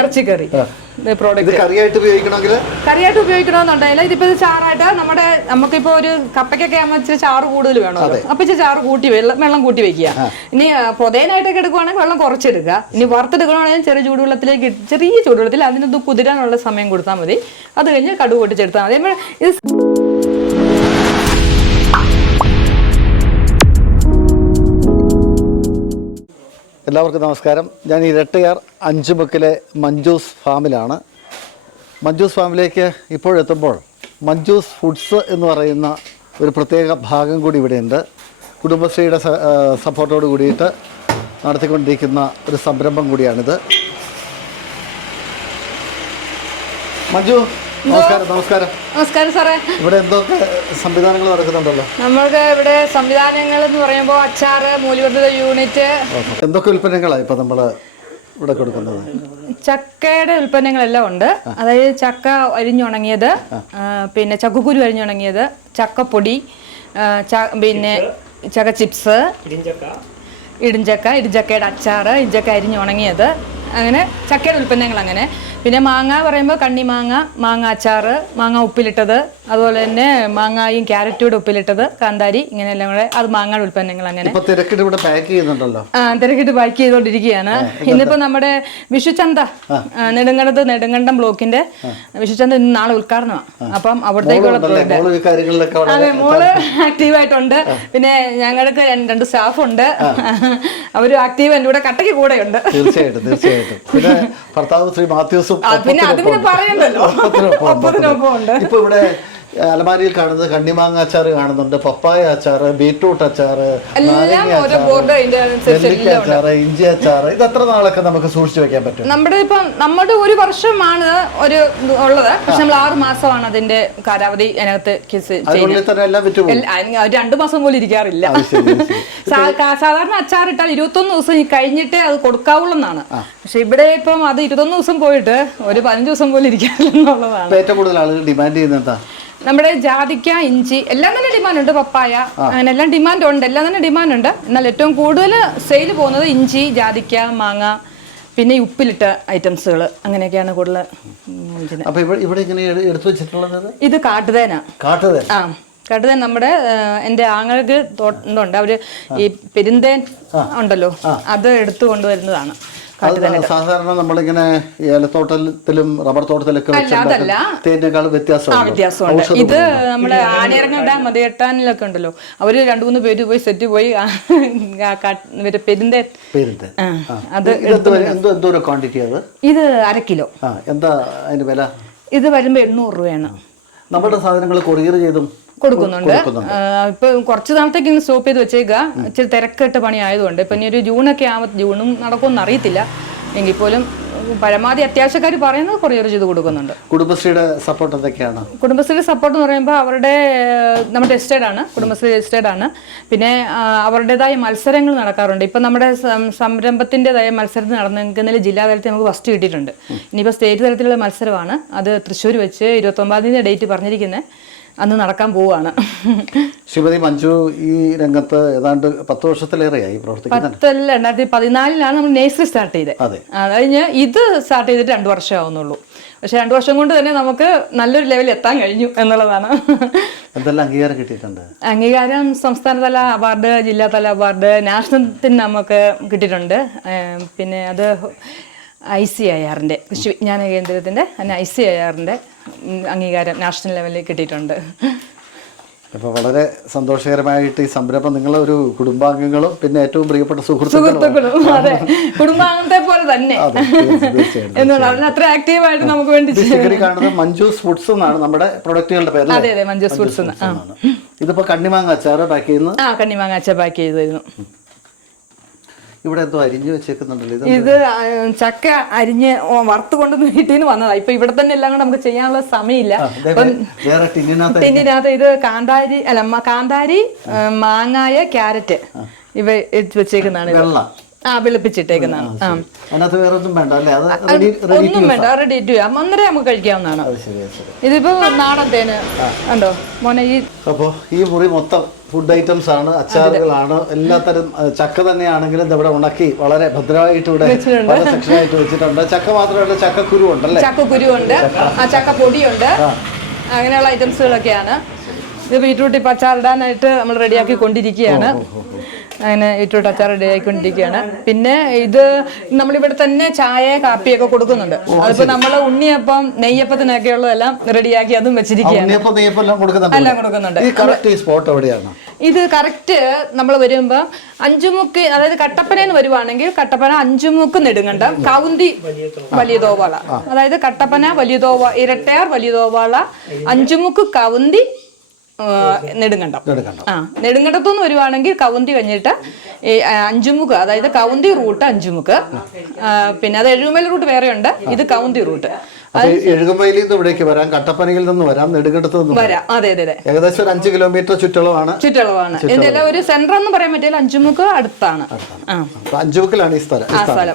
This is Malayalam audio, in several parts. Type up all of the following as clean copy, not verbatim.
ഇറച്ചിക്കറി പ്രോഡക്റ്റ് കറിയായിട്ട് ഉപയോഗിക്കണമെന്നുണ്ടെങ്കിൽ ഇതിപ്പോ ചാറായിട്ട് നമുക്കിപ്പോ ഒരു കപ്പയ്ക്കൊക്കെ ആകുമ്പോൾ ഇച്ചിരി ചാറ് കൂടുതൽ വേണമല്ലോ അപ്പൊ ഇച്ചിരി ചാറ് കൂട്ടി വെള്ളം കൂട്ടി വെക്കുക. ഇനി പൊതേനായിട്ടൊക്കെ എടുക്കുവാണെങ്കിൽ വെള്ളം കുറച്ചെടുക്കുക. ഇനി വറുത്തെടുക്കണമെങ്കിൽ ചെറിയ ചൂടുവെള്ളത്തിൽ അതിനൊന്ന് കുതിരാനുള്ള സമയം കൊടുത്താൽ മതി. അത് കഴിഞ്ഞ് കടുക് പൊട്ടിച്ചെടുത്താൽ മതി. ഇത് എല്ലാവർക്കും നമസ്കാരം. ഞാൻ ഇരട്ടയാർ അഞ്ചുമുക്കിലെ മഞ്ജൂസ് ഫാമിലാണ്. മഞ്ജൂസ് ഫാമിലേക്ക് ഇപ്പോഴെത്തുമ്പോൾ മഞ്ജൂസ് ഫുഡ്സ് എന്ന് പറയുന്ന ഒരു പ്രത്യേക ഭാഗം കൂടി ഇവിടെയുണ്ട്. കുടുംബശ്രീയുടെ സപ്പോർട്ടോട് കൂടിയിട്ട് നടത്തിക്കൊണ്ടിരിക്കുന്ന ഒരു സംരംഭം കൂടിയാണിത്. മഞ്ജു, നമസ്കാരം. നമസ്കാരം സാറേ. ഇവിടെ എന്തൊക്കെ സംവിധാനങ്ങൾ നടക്കുന്നുണ്ടല്ലോ? നമ്മൾക്ക് ഇവിടെ സംവിധാനങ്ങൾ എന്ന് പറയുമ്പോൾ അച്ചാറ്, മൂല്യവർദ്ധിത യൂണിറ്റ്, എന്തൊക്കെ ഉൽപ്പന്നങ്ങളാണ് ഇപ്പൊ നമ്മള് ഇവിടെ കൊടുക്കുന്നത്? ചക്കയുടെ ഉൽപ്പന്നങ്ങളെല്ലാം ഉണ്ട്. അതായത് ചക്ക അരിഞ്ഞുണങ്ങിയത്, പിന്നെ ചക്കക്കുരു അരിഞ്ഞുണങ്ങിയത്, ചക്കപ്പൊടി, പിന്നെ ചക്ക ചിപ്സ്, ഇടിഞ്ചക്കയുടെ അച്ചാറ്, ഇടിഞ്ചക്ക അരിഞ്ഞുണങ്ങിയത്, അങ്ങനെ ചക്കയുടെ ഉൽപ്പന്നങ്ങൾ. അങ്ങനെ പിന്നെ മാങ്ങ പറയുമ്പോൾ കണ്ണിമാങ്ങ, മാങ്ങ അച്ചാറ്, മാങ്ങ ഉപ്പിലിട്ടത്, അതുപോലെ തന്നെ മാങ്ങായും ക്യാരറ്റൂടെ ഉപ്പിലിട്ടത്, കാന്താരി, ഇങ്ങനെയെല്ലാം കൂടെ അത് മാങ്ങയുടെ ഉൽപ്പന്നങ്ങൾ. അങ്ങനെ തിരക്കിട്ട് പാക്ക് ചെയ്തോണ്ടിരിക്കുകയാണ്. ഇന്നിപ്പോ നമ്മുടെ വിഷുചന്ത നെടുങ്കണ്ടം ബ്ലോക്കിന്റെ വിഷുചന്ത ഇന്ന് നാളെ ഉദ്ഘാടനമാണ്. അപ്പം അവിടത്തേക്കുള്ള അതെ, മോള് ആക്റ്റീവായിട്ടുണ്ട്. പിന്നെ ഞങ്ങൾക്ക് 2 സ്റ്റാഫുണ്ട്. അവരും ആക്റ്റീവ് എൻ്റെ കൂടെ കട്ടയ്ക്ക് കൂടെ ഉണ്ട്. തീർച്ചയായിട്ടും. പിന്നെ ഭർത്താവ് ശ്രീ മാത്യൂസും പിന്നെ അത് പിന്നെ പറയണ്ടല്ലോ, ഒപ്പത്തിനൊപ്പം ഉണ്ട്. ഇപ്പൊ ഇവിടെ അലമാരിയിൽ കാണുന്നത് കണ്ണിമാങ്ങ അച്ചാറ് കാണുന്നുണ്ട്, പപ്പായ അച്ചാറ്, ബീട്രൂട്ട് അച്ചാറ്, അച്ചാറ്, ഇഞ്ചി അച്ചാറ്. ഇത് എത്ര നാളൊക്കെ നമുക്ക് സൂക്ഷിച്ചു വെക്കാൻ പറ്റും? നമ്മുടെ 1 വർഷമാണ് ഒരു ഉള്ളത്. പക്ഷെ നമ്മൾ 6 മാസമാണ് അതിന്റെ കാലാവധി അതിനകത്ത് 2 മാസം പോലും ഇരിക്കാറില്ല. സാധാരണ അച്ചാറിട്ടാൽ 21 ദിവസം കഴിഞ്ഞിട്ടേ അത് കൊടുക്കാവുള്ളൂ എന്നാണ്. പക്ഷെ ഇവിടെ ഇപ്പം അത് 21 ദിവസം പോയിട്ട് ഒരു 15 ദിവസം പോലും ഇരിക്കാറില്ലെന്നുള്ളതാണ്. ഏറ്റവും കൂടുതൽ ആളുകൾ ഡിമാൻഡ് ചെയ്യുന്നത് നമ്മുടെ ജാതിക്ക, ഇഞ്ചി എല്ലാം തന്നെ ഡിമാൻഡ് ഉണ്ട്. പപ്പായ, അങ്ങനെ എല്ലാം ഡിമാൻഡ് ഉണ്ട്. എല്ലാം തന്നെ ഡിമാൻഡ് ഉണ്ട്. എന്നാൽ ഏറ്റവും കൂടുതൽ സെയിൽ പോകുന്നത് ഇഞ്ചി, ജാതിക്ക, മാങ്ങ, പിന്നെ ഉപ്പിലിട്ട ഐറ്റംസുകൾ, അങ്ങനെയൊക്കെയാണ് കൂടുതൽ. ഇത് കാട്ടുതേന. കാട്ടുതേൻ നമ്മുടെ എൻ്റെ ആങ്ങൾക്ക് തോട്ടമുണ്ട്. അവര് ഈ പെരുന്തേൻ ഉണ്ടല്ലോ, അത് എടുത്തു കൊണ്ടുവരുന്നതാണ്. സാധാരണ നമ്മളിങ്ങനെ ഏലത്തോട്ടത്തിലും റബ്ബർ തോട്ടത്തിലൊക്കെ വ്യത്യാസമുണ്ട്. ഇത് നമ്മുടെ ആനയിറങ്ങണ്ട മതിയെട്ടാനിലൊക്കെ ഉണ്ടല്ലോ, അവര് 2-3 പേര് പോയി സെറ്റ് പോയി പെരുന്തേൻ അത് ഇത് 1/2 കിലോ. എന്താ അതിന്റെ വില? ഇത് വരുമ്പോ 800 രൂപയാണ്. നമ്മുടെ സാധനങ്ങൾ കൊറിയർ ചെയ്തും കൊടുക്കുന്നുണ്ട്. ഇപ്പൊ കുറച്ച് നാളത്തേക്ക് ഇങ്ങനെ സ്റ്റോപ്പ് ചെയ്ത് വെച്ചേക്കുക. ഇച്ചിരി തിരക്കിട്ട് പണി ആയതുകൊണ്ട്. ഇപ്പൊ ഇനി ഒരു ജൂണൊക്കെ ആവുമ്പോൾ, ജൂണും നടക്കുമെന്ന് അറിയത്തില്ല. എങ്കിൽ പോലും പരമാവധി അത്യാവശ്യക്കാർ പറയുന്നത് കൊറിയർ ചെയ്ത് കൊടുക്കുന്നുണ്ട്. കുടുംബശ്രീയുടെ സപ്പോർട്ട് എന്തൊക്കെയാണ്? കുടുംബശ്രീയുടെ സപ്പോർട്ട് എന്ന് പറയുമ്പോൾ അവരുടെ നമ്മുടെ രജിസ്റ്റേർഡ് ആണ്, കുടുംബശ്രീ രജിസ്റ്റേർഡ് ആണ്. പിന്നെ അവരുടേതായ മത്സരങ്ങൾ നടക്കാറുണ്ട്. ഇപ്പം നമ്മുടെ സംരംഭത്തിൻ്റെതായ മത്സരത്തിൽ നടന്നിരിക്കുന്നതിൽ ജില്ലാതലത്തിൽ നമുക്ക് ഫസ്റ്റ് കിട്ടിയിട്ടുണ്ട്. ഇനിയിപ്പോൾ സ്റ്റേറ്റ് തലത്തിലുള്ള മത്സരമാണ്. അത് തൃശ്ശൂർ വെച്ച് 29 ഡേറ്റ് പറഞ്ഞിരിക്കുന്നത്, അന്ന് നടക്കാൻ പോവുകയാണ്. ശ്രീമതി മഞ്ജു ഈ രംഗത്ത് ഏതാണ്ട് 10 വർഷത്തിലേറെയായി പ്രവർത്തിക്കുന്നത്. 2014 നമ്മൾ നേഴ്സറി സ്റ്റാർട്ട് ചെയ്തത്. അത് കഴിഞ്ഞ് ഇത് സ്റ്റാർട്ട് ചെയ്തിട്ട് 2 വർഷം ആവുന്നുള്ളൂ. പക്ഷെ 2 വർഷം കൊണ്ട് തന്നെ നമുക്ക് നല്ലൊരു ലെവലിൽ എത്താൻ കഴിഞ്ഞു എന്നുള്ളതാണ്. എന്തെല്ലാം അംഗീകാരം കിട്ടിയിട്ടുണ്ട്? അംഗീകാരം സംസ്ഥാനതല അവാർഡ്, ജില്ലാതല അവാർഡ്, നാഷണൽ നമുക്ക് കിട്ടിയിട്ടുണ്ട്. പിന്നെ അത് ICIR-ന്റെ കൃഷി വിജ്ഞാന കേന്ദ്രത്തിൻ്റെ ICIR-ന്റെ അംഗീകാരം നാഷണൽ ലെവലിൽ കിട്ടിയിട്ടുണ്ട്. അപ്പോൾ വളരെ സന്തോഷകരമായിട്ട് ഈ സംരംഭം നിങ്ങളൊരു കുടുംബാംഗങ്ങളും പിന്നെ ഏറ്റവും പ്രിയപ്പെട്ട സുഹൃത്തുക്കളും, അതെ, കുടുംബാംഗത്തെ പോലെ തന്നെ അത്ര ആക്റ്റീവായിട്ട് നമുക്ക് വേണ്ടി കാണുന്നത് മഞ്ജൂസ് ഫുഡ്സ് എന്നാണ് നമ്മുടെ പ്രൊഡക്റ്റുകളുടെ പേര്. അതെ, മഞ്ജൂസ് ഫുഡ്സ്. ഇതിപ്പോ കണ്ണിമാങ്ങ അച്ചാർ പാക്ക് ചെയ്യുന്നു. കണ്ണിമാങ്ങ അച്ചാർ പാക്ക് ചെയ്തിരുന്നു. ഇവിടെ എന്തോ അരിഞ്ഞു വെച്ചേക്കുന്നുണ്ടല്ലോ. ഇത് ചക്ക അരിഞ്ഞ് വറുത്ത് കൊണ്ടുവന്ന് വീട്ടിൽ നിന്ന് വന്നതാ. ഇപ്പൊ ഇവിടെ തന്നെ എല്ലാം കൂടെ നമുക്ക് ചെയ്യാനുള്ള സമയമില്ല. ടിന്നിനകത്ത് ഇത് കാന്താരി, മാങ്ങായ, ക്യാരറ്റ് ഇവ വെച്ചേക്കുന്നതാണ്. വെളുപ്പിച്ചിട്ടേക്കുന്നതാണ്. അതിനകത്ത് വേറെ ഒന്നും വേണ്ട അല്ലേ? അത് റെഡി ഒന്നും വേണ്ട, റെഡി ടു അന്നേരം നമുക്ക് കഴിക്കാവുന്നതാണ്. ഇതിപ്പോ നാടൻ തേന് ഉണ്ടോ മോനെ? അപ്പോൾ ഈ മുറി മൊത്തം ഫുഡ് ഐറ്റംസ് ആണ്, അച്ചാറുകളാണ്, എല്ലാത്തരം. ചക്ക തന്നെയാണെങ്കിലും ഇവിടെ ഉണക്കി വളരെ ഭദ്രമായിട്ട് ഇവിടെ പല സെക്ഷനായിട്ട് വെച്ചിട്ടുണ്ട്. ചക്ക മാത്രമല്ല, ചക്കക്കുരു ഉണ്ടല്ലേ? ചക്കക്കുരു ഉണ്ട്, ചക്കപ്പൊടിയുണ്ട്, അങ്ങനെയുള്ള ഐറ്റംസുകളൊക്കെയാണ്. ഇത് ബീറ്റ്റൂട്ട് ഇപ്പം അച്ചാറിടാനായിട്ട് നമ്മൾ റെഡിയാക്കി കൊണ്ടിരിക്കുകയാണ്. അങ്ങനെ ബീറ്റ്റൂട്ട് അച്ചാർ റെഡിയാക്കിക്കൊണ്ടിരിക്കുകയാണ്. പിന്നെ ഇത് നമ്മളിവിടെ തന്നെ ചായ കാപ്പിയൊക്കെ കൊടുക്കുന്നുണ്ട്. അതിപ്പോ നമ്മൾ ഉണ്ണിയപ്പം നെയ്യപ്പത്തിനൊക്കെ ഉള്ളതെല്ലാം റെഡിയാക്കി അതും വെച്ചിരിക്കുകയാണ്. എല്ലാം കൊടുക്കുന്നുണ്ട്. ഇത് കറക്റ്റ് നമ്മൾ വരുമ്പോൾ അഞ്ചുമുക്ക്, അതായത് കട്ടപ്പനന്ന് വരുവാണെങ്കിൽ കട്ടപ്പന അഞ്ചുമുക്ക് നെടുങ്കണ്ടം കൗന്തി വലിയ തോവാള, അതായത് കട്ടപ്പന വലിയ തോവാ ഇരട്ടയാർ വലിയ തോവാള അഞ്ചുമുക്ക് കൗന്തി നെടുങ്കണ്ടം. നെടുങ്കണ്ടത്തുനിന്ന് വരുവാണെങ്കിൽ കൗന്തി കഴിഞ്ഞിട്ട് ഈ അഞ്ചുമുക്ക്, അതായത് കൗന്തി റൂട്ട് അഞ്ചുമുക്ക്, പിന്നെ അത് എഴുമേൽ റൂട്ട് വേറെ ഉണ്ട്, ഇത് കൗന്തി റൂട്ട്. എഴുകുമലയിൽ നിന്ന് ഇവിടേക്ക് വരാം, കട്ടപ്പനയിൽ നിന്ന് വരാം, നെടുങ്കണ്ടത്ത് നിന്ന് വരാം. അതെ അതെ അതെ, ഏകദേശം ഒരു 5 കിലോമീറ്റർ ചുറ്റളവാണ്. ഇതിന്റെ ഒരു സെന്റർ എന്ന് പറയാൻ പറ്റില്ല, അഞ്ചുമുക്ക് അടുത്താണ്. അഞ്ചുമുക്കിലാണ് ഈ സ്ഥലം.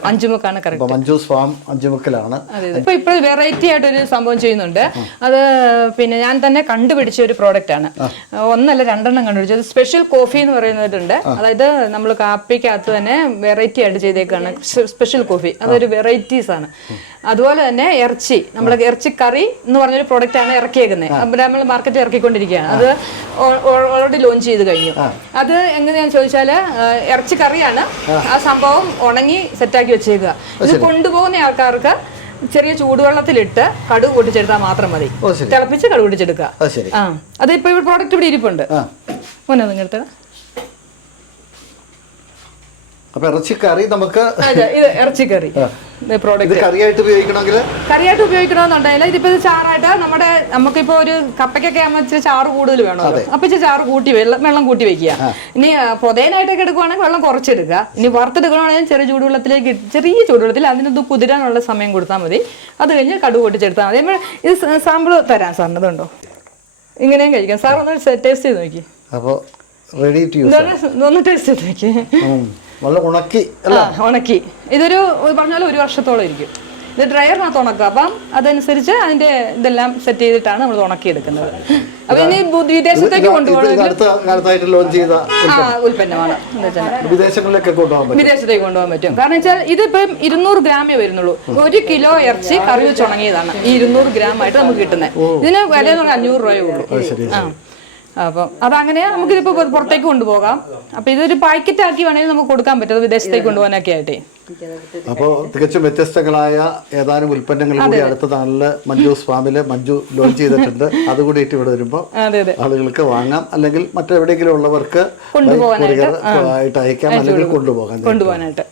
അഞ്ചുമുക്കാണ് കറക്റ്റ്. മഞ്ജൂസ് ഫാം അഞ്ചുമുക്കിലാണ്. ഇപ്പൊ വെറൈറ്റി ആയിട്ടൊരു സംഭവം ചെയ്യുന്നുണ്ട്. അത് പിന്നെ ഞാൻ തന്നെ കണ്ടുപിടിച്ച ഒരു പ്രോഡക്റ്റ് ആണ്. ഒന്നല്ല രണ്ടെണ്ണം കണ്ടുപിടിച്ചത്. സ്പെഷ്യൽ കോഫി എന്ന് പറയുന്നതുണ്ട്. അതായത് നമ്മൾ കാപ്പിക്കകത്ത് തന്നെ വെറൈറ്റി ആയിട്ട് ചെയ്തേക്കാണ് സ്പെഷ്യൽ കോഫി. അതൊരു വെറൈറ്റീസ് ആണ്. അതുപോലെ തന്നെ ഇറച്ചി, നമ്മൾ ഇറച്ചി കറി എന്ന് പറഞ്ഞൊരു പ്രോഡക്റ്റ് ആണ് ഇറക്കിയേക്കുന്നത്. നമ്മൾ മാർക്കറ്റിൽ ഇറക്കിക്കൊണ്ടിരിക്കുകയാണ്. അത് ഓൾറെഡി ലോഞ്ച് ചെയ്ത് കഴിഞ്ഞു. അത് എങ്ങനെയാണെന്ന് ചോദിച്ചാല് ഇറച്ചി കറിയാണ്. ആ സംഭവം ഉണങ്ങി സെറ്റാക്കി വെച്ചേക്കുക. ഇത് കൊണ്ടുപോകുന്ന ആൾക്കാർക്ക് ചെറിയ ചൂടുവെള്ളത്തിലിട്ട് കടുക് പൊട്ടിച്ചെടുത്താൽ മാത്രം മതി. തിളപ്പിച്ച് കടുക് പൊട്ടിച്ചെടുക്കുക. അതിപ്പോ ഇവിടെ പ്രോഡക്റ്റ് ഇവിടെ ഇരിപ്പുണ്ട്. മോനെ നിങ്ങളുടെ അപ്പൊ ഇറച്ചിക്കറി നമുക്ക് ഇത് ഇറച്ചിക്കറി പ്രോഡക്റ്റ് കറിയായിട്ട് ഉപയോഗിക്കണമെന്നുണ്ടെങ്കിൽ ഇതിപ്പോ ചാറായിട്ട് നമുക്കിപ്പോ ഒരു കപ്പയ്ക്കൊക്കെ ആകുമ്പോൾ ഇച്ചിരി ചാറ് കൂടുതൽ വേണമല്ലോ. അപ്പൊ ഇച്ചിരി ചാറ് കൂട്ടി വെള്ളം കൂട്ടി വെക്കുക. ഇനി പൊതേനായിട്ടൊക്കെ എടുക്കുവാണെങ്കിൽ വെള്ളം കുറച്ചെടുക്കുക. ഇനി വറുത്തെടുക്കണമെങ്കിൽ ചെറിയ ചൂടുവെള്ളത്തിൽ അതിനൊന്ന് കുതിരാനുള്ള സമയം കൊടുത്താൽ മതി. അത് കഴിഞ്ഞ് കടുക് പൊട്ടിച്ചെടുത്താൽ മതി. ഇത് സാമ്പിൾ തരാം സാറിന്. ഇതുണ്ടോ? ഇങ്ങനെയും കഴിക്കാം. സാർ ഒന്ന് ടേസ്റ്റ് ചെയ്ത് നോക്കി. അപ്പോൾ റെഡി ടു യൂസ്. ഒന്ന് ടേസ്റ്റ് ചെയ്ത് നോക്കി. ഉണക്കി ഇതൊരു പറഞ്ഞാൽ 1 വർഷത്തോളം ഇരിക്കും. ഇത് ഡ്രയറിനകത്ത് ഉണക്കുക. അപ്പം അതനുസരിച്ച് അതിന്റെ ഇതെല്ലാം സെറ്റ് ചെയ്തിട്ടാണ് നമ്മൾ ഉണക്കിയെടുക്കുന്നത്. അപ്പൊ ഇനി വിദേശത്തേക്ക് കൊണ്ടുപോകണം ഉൽപ്പന്നമാണ്. വിദേശത്തേക്ക് കൊണ്ടുപോകാൻ പറ്റും. കാരണം വെച്ചാൽ ഇതിപ്പം 200 ഗ്രാമേ വരുന്നുള്ളൂ. 1 കിലോ ഇറച്ചി കറി വെച്ച് ഉണങ്ങിയതാണ് ഈ 200 ഗ്രാം ആയിട്ട് നമുക്ക് കിട്ടുന്നത്. ഇതിന് വില 500 രൂപയേ ഉള്ളൂ. അപ്പം അതങ്ങനെ നമുക്കിതിപ്പോൾ പുറത്തേക്ക് കൊണ്ടുപോകാം. അപ്പൊ ഇതൊരു പാക്കറ്റ് ആക്കി വേണമെങ്കിൽ നമുക്ക് കൊടുക്കാൻ പറ്റും വിദേശത്തേക്ക് കൊണ്ടുപോകാനൊക്കെ ആയിട്ട്. അപ്പോൾ തികച്ചും വ്യത്യസ്തങ്ങളായ ഏതാനും ഉൽപ്പന്നങ്ങൾ കൂടി അടുത്ത നാളില് മഞ്ജൂസ് ഫാമില് മഞ്ജു ലോഞ്ച് ചെയ്തിട്ടുണ്ട്. അതുകൂടിയിട്ട് ഇവിടെ വരുമ്പോൾ ആളുകൾക്ക് വാങ്ങാം, അല്ലെങ്കിൽ മറ്റെവിടെയെങ്കിലും ഉള്ളവർക്ക് ആയിട്ട് അയക്കാം, അല്ലെങ്കിൽ കൊണ്ടുപോകാനായിട്ട്.